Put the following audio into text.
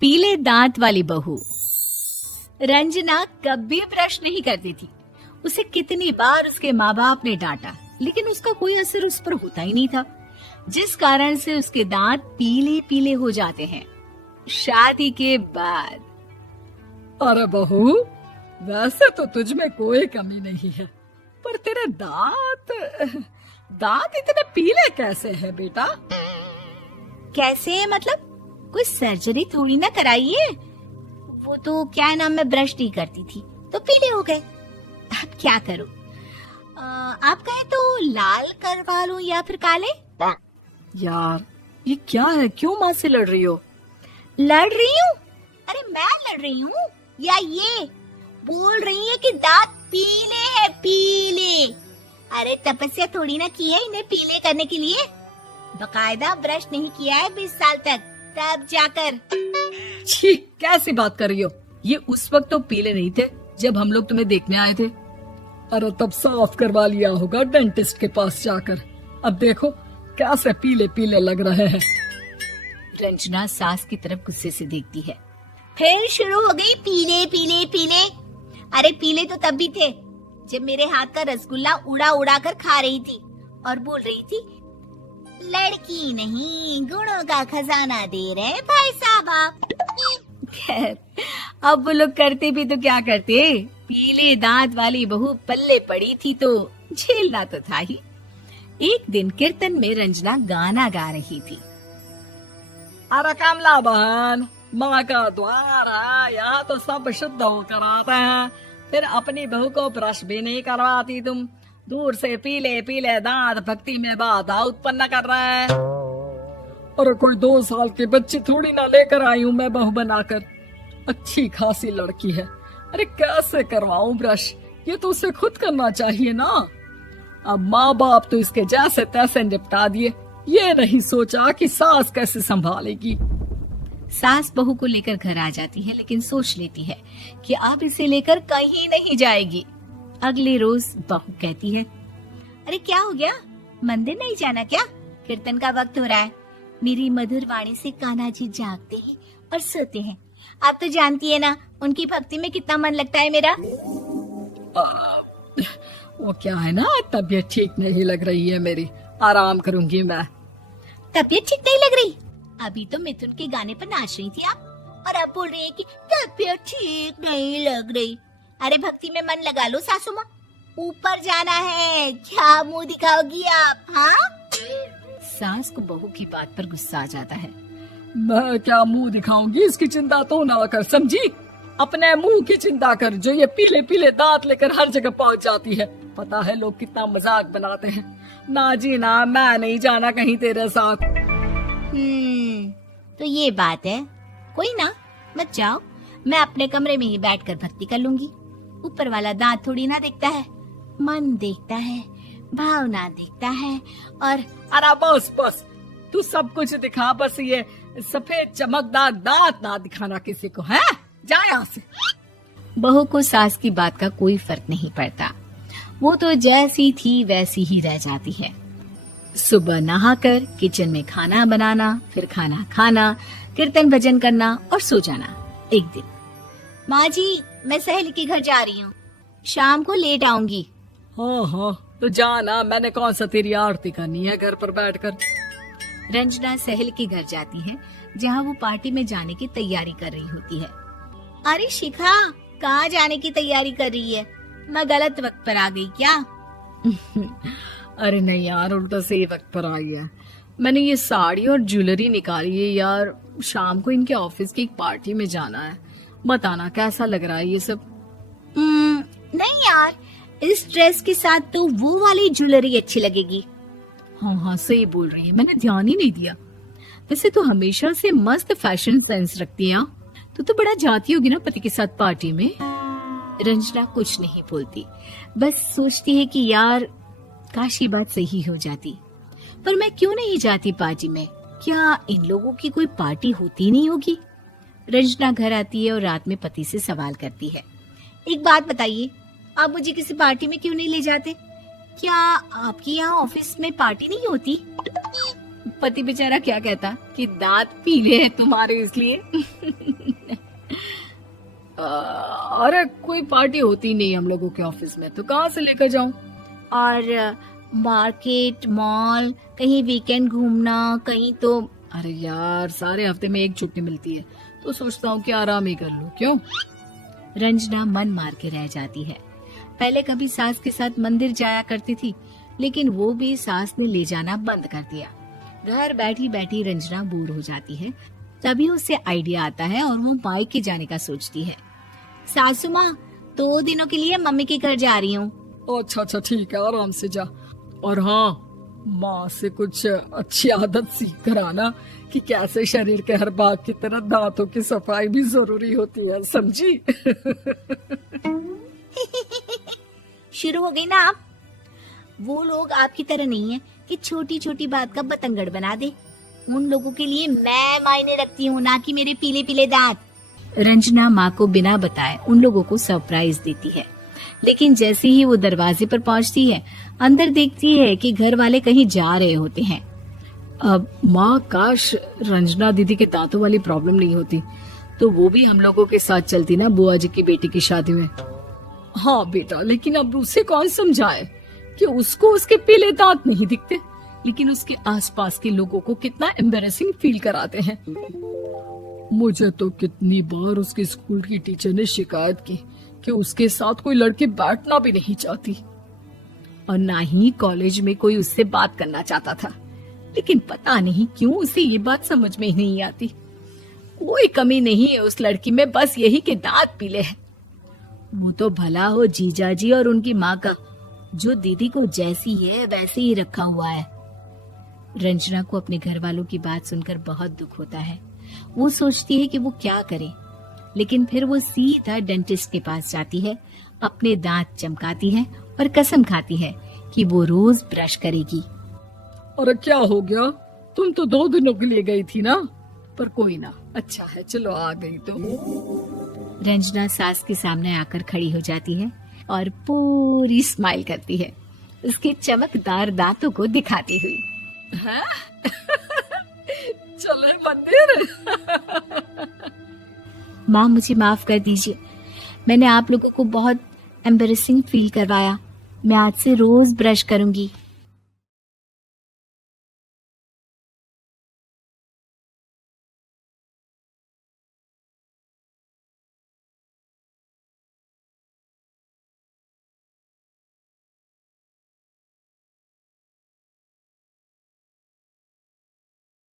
पीले दांत वाली बहू। रंजना कभी ब्रश नहीं करती थी। उसे कितनी बार उसके माँ बाप ने डांटा, लेकिन उसका कोई असर उस पर होता ही नहीं था, जिस कारण से उसके दांत पीले पीले हो जाते हैं। शादी के बाद अरे बहू, वैसे तो तुझ में कोई कमी नहीं है, पर तेरे दांत इतने पीले कैसे हैं बेटा? कैसे मतलब? कोई सर्जरी थोड़ी ना कराइए। वो तो क्या नाम, मैं ब्रश नहीं करती थी तो पीले हो गए। अब क्या करूं? आप कहें तो लाल करवा लूं या फिर काले? यार ये क्या है, क्यों माँ से लड़ रही हो? लड़ रही हूँ? अरे मैं लड़ रही हूँ या ये बोल रही है कि दांत पीले हैं, पीले। अरे तपस्या थोड़ी ना की है इन्हें पीले करने के लिए। बकायदा ब्रश नहीं किया है 20 साल तक, तब जाकर। छी, कैसी बात कर रही हो? ये उस वक्त तो पीले नहीं थे जब हम लोग तुम्हें देखने आए थे। अरे तब साफ करवा लिया होगा डेंटिस्ट के पास जाकर। अब देखो कैसे पीले पीले लग रहे हैं। रंजना सास की तरफ गुस्से से देखती है। फिर शुरू हो गई पीले पीले पीले। अरे पीले तो तब भी थे जब मेरे हाथ का रसगुल्ला उड़ा उड़ा कर खा रही थी और बोल रही थी, लड़की नहीं गुणों का खजाना दे रहे भाई साहब आप। खैर, अब वो लोग करते भी तो क्या करते, पीले दांत वाली बहू पल्ले पड़ी थी तो झेलना तो था ही। एक दिन कीर्तन में रंजना गाना गा रही थी। अरे कमला बहन, माँ का द्वार है, यहाँ तो सब शुद्ध होकर आते हैं, फिर अपनी बहू को ब्रश भी नहीं करवाती तुम। दूर से पीले पीले दांत भक्ति में बाधा उत्पन्न कर रहे हैं। अरे कोई 2 साल के बच्ची थोड़ी ना लेकर आई हूँ मैं बहू बनाकर। अच्छी खासी लड़की है, अरे कैसे करवाऊं ब्रश? ये तो उसे खुद करना चाहिए ना। अब माँ बाप तो इसके जैसे तैसे निपटा दिए, ये नहीं सोचा कि सास कैसे संभालेगी। सास बहू को लेकर घर आ जाती है, लेकिन सोच लेती है कि अब इसे लेकर कहीं नहीं जाएगी। अगले रोज बहू कहती है, अरे क्या हो गया, मंदिर नहीं जाना क्या? कीर्तन का वक्त हो रहा है। मेरी मधुर वाणी से कान्हा जी जागते हैं और सोते हैं। आप तो जानती है ना उनकी भक्ति में कितना मन लगता है मेरा। वो क्या है ना, तबीयत ठीक नहीं लग रही है मेरी, आराम करूंगी मैं। तबीयत ठीक नहीं लग रही? अभी तो मिथुन के गाने पर नाच रही थी आप, और अब बोल रही है कि तबीयत ठीक नहीं लग रही। अरे भक्ति में मन लगा लो सासू माँ, ऊपर जाना है, क्या मुंह दिखाओगी आप? हाँ? सास को बहू की बात पर गुस्सा आ जाता है। मैं क्या मुंह दिखाऊंगी, इसकी चिंता तो ना कर, समझी? अपने मुंह की चिंता कर, जो ये पीले पीले दांत लेकर हर जगह पहुंच जाती है। पता है लोग कितना मजाक बनाते हैं। ना जी ना, मैं नहीं जाना कहीं तेरे साथ। तो ये बात है, कोई ना, मत जाओ, मैं अपने कमरे में ही बैठकर भक्ति कर लूंगी। ऊपर वाला दांत थोड़ी ना देखता है, मन देखता है, भावना देखता है। और अरे बस बस, तू सब कुछ दिखा, बस ये सफेद चमकदार दांत ना दिखाना किसी को, है? जा यहाँ से। बहू को सास की बात का कोई फर्क नहीं पड़ता, वो तो जैसी थी वैसी ही रह जाती है। सुबह नहाकर किचन में खाना बनाना, फिर खाना खाना, कीर्तन भजन करना और सो जाना। एक दिन, माँ जी मैं सहेली के घर जा रही हूँ, शाम को लेट आऊंगी। हाँ हाँ तो जाना, मैंने कौन सा तेरी आरती करनी है घर पर बैठकर। रंजना सहेली के घर जाती है, जहाँ वो पार्टी में जाने की तैयारी कर रही होती है। अरे शिखा, कहाँ जाने की तैयारी कर रही है? मैं गलत वक्त पर आ गई क्या? अरे नहीं यार, उल्टा सही वक्त पर आ गया। मैंने ये साड़ी और ज्वेलरी निकाली है यार, शाम को इनके ऑफिस की एक पार्टी में जाना है। बताना कैसा लग रहा है ये सब? नहीं यार, इस ड्रेस के साथ तो वो वाली ज्वेलरी अच्छी लगेगी। हाँ हाँ सही बोल रही है, मैंने ध्यान ही नहीं दिया। वैसे तो हमेशा से मस्त फैशन सेंस रखती है। तो बड़ा जाती होगी ना पति के साथ पार्टी में। रंजना कुछ नहीं बोलती, बस सोचती है कि यार काश ये बात सही हो जाती, पर मैं क्यों नहीं जाती पार्टी में? क्या इन लोगों की कोई पार्टी होती नहीं होगी? रंजना घर आती है और रात में पति से सवाल करती है, एक बात बताइए, आप मुझे किसी पार्टी में क्यों नहीं ले जाते? क्या आपकी यहाँ ऑफिस में पार्टी नहीं होती? पति बेचारा क्या कहता कि दांत पीले हैं तुम्हारे इसलिए। अरे कोई पार्टी होती नहीं हम लोगों के ऑफिस में, तो कहाँ से लेकर जाऊं? और मार्केट, मॉल, कहीं वीकेंड घूमना, कहीं तो। अरे यार, सारे हफ्ते में एक छुट्टी मिलती है, तो सोचता हूँ कि आराम ही कर लूं। क्यों? रंजना मन मार के रह जाती है। पहले कभी सास के साथ मंदिर जाया करती थी, लेकिन वो भी सास ने ले जाना बंद कर दिया। घर बैठी बैठी रंजना बोर हो जाती है। तभी उसे आइडिया आता है और वो मायके जाने का सोचती है। सासू माँ, 2 दिनों के लिए मम्मी के घर जा रही हूँ। अच्छा अच्छा ठीक है, आराम से जा। और हाँ, माँ से कुछ अच्छी आदत सीख कर आना कि कैसे शरीर के हर भाग की तरह दांतों की सफाई भी जरूरी होती है, समझी? शुरू हो गई ना आप। वो लोग आपकी तरह नहीं है कि छोटी छोटी बात का बतंगड़ बना दे। उन लोगों के लिए मैं मायने रखती हूँ, ना कि मेरे पीले पीले दांत। रंजना माँ को बिना बताए उन लोगों को सरप्राइज देती है, लेकिन जैसे ही वो दरवाजे पर पहुंचती है, अंदर देखती है कि घर वाले कहीं जा रहे होते हैं। अब माँ, काश रंजना दीदी के दांतों वाली प्रॉब्लम नहीं होती, तो वो भी हम लोगों के साथ चलती ना बुआ जी की बेटी की शादी में। हाँ बेटा, लेकिन अब उसे कौन समझाए कि उसको उसके पीले दांत नहीं दिखते, लेकिन उसके आसपास के लोगों को कितना एम्बैरेसिंग फील कराते हैं। मुझे तो कितनी बार उसके स्कूल की टीचर ने शिकायत की कि उसके साथ कोई लड़की बैठना भी नहीं चाहती, और ना ही कॉलेज में कोई उससे बात करना चाहता था। लेकिन पता नहीं क्यों उसे ये बात समझ में ही नहीं आती। कोई कमी नहीं है उस लड़की में, बस यही कि दांत पीले हैं। वो तो भला हो जीजा जी और उनकी माँ का, जो दीदी को जैसी है वैसे ही रखा हुआ है। रंजना को अपने घर वालों की बात सुनकर बहुत दुख होता है। वो सोचती है कि वो क्या करे, लेकिन फिर वो सीधा डेंटिस्ट के पास जाती है, अपने दांत चमकाती है और कसम खाती है कि वो रोज ब्रश करेगी। अरे क्या हो गया? तुम तो 2 दिनों के लिए गई थी ना, पर कोई ना, अच्छा है, चलो आ गई तो। रंजना सास के सामने आकर खड़ी हो जाती है और पूरी स्माइल करती है, उसके चमकदार दांतों को दिखाती हुई। हैं? चले मंदिर। माँ, मुझे माफ कर दीजिए, मैंने आप लोगों को बहुत एम्बैरेसिंग फील करवाया। मैं आज से रोज ब्रश करूंगी।